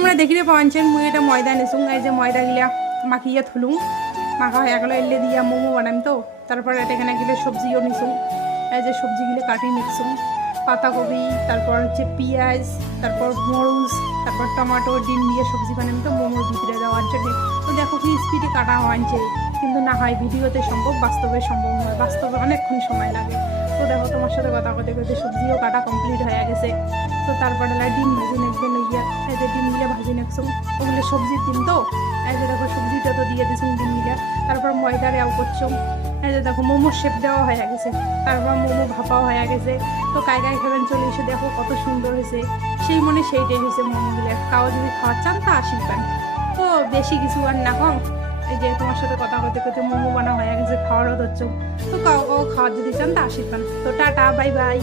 তোমরা দেখিলে পাওয়াচ্ছেন মুই এটা ময়দা নিছুং এই যে ময়দা গিলা মাখিয়ে থুলুং মাখা হয়ে গেলো এলে দিয়া মোমো বানাম তো তারপর এটা এখানে গেলে সবজিও নিছুং এই যে সবজিগুলো কাটি নিছুং পাতাকপি তারপর হচ্ছে পেঁয়াজ তারপর মরুচ তারপর টমেটো ডিম দিয়ে সবজি বানাম তো মোমোর ভিতরে দেওয়ার জন্য। তো দেখো কি স্পিডে কাটা হয়েছে কিন্তু না হয় ভিডিওতে সম্ভব বাস্তবে সম্ভব নয়, বাস্তবে অনেকক্ষণ সময় লাগে। তো দেখো তোমার সাথে কথা বলতে বলতে সবজিও কাটা কমপ্লিট হয়ে গেছে। তো তারপরে ডিম ভাজি নেবেন ইয়া এই যে ডিমগুলো ভাজি নেকছুম ওগুলো সবজির ডিম তো এই যে দেখো সবজিটা তো দিয়ে দিছুম ডিমগুলো তারপর ময়দা রেও করছুম এই যে দেখো মোমোর শেপ দেওয়া হয়ে গেছে তারপর মোমো ভাপাও হয়ে গেছে। তো কাই খাবেন চলে এসে দেখো কত সুন্দর হয়েছে সেই মনে সেইটাই হয়েছে মোমোগুলো। কাউ যদি খাওয়ার চান তা আসিবেন। তো বেশি কিছু আর না হোক এই যে তোমার সাথে কথা বলতে করতে মোমো বানা হয়ে গেছে খাওয়ারও ধরছ। তো কাউ খাওয়ার যদি চান তা আসিবেন। তো টাটা বাই বাই।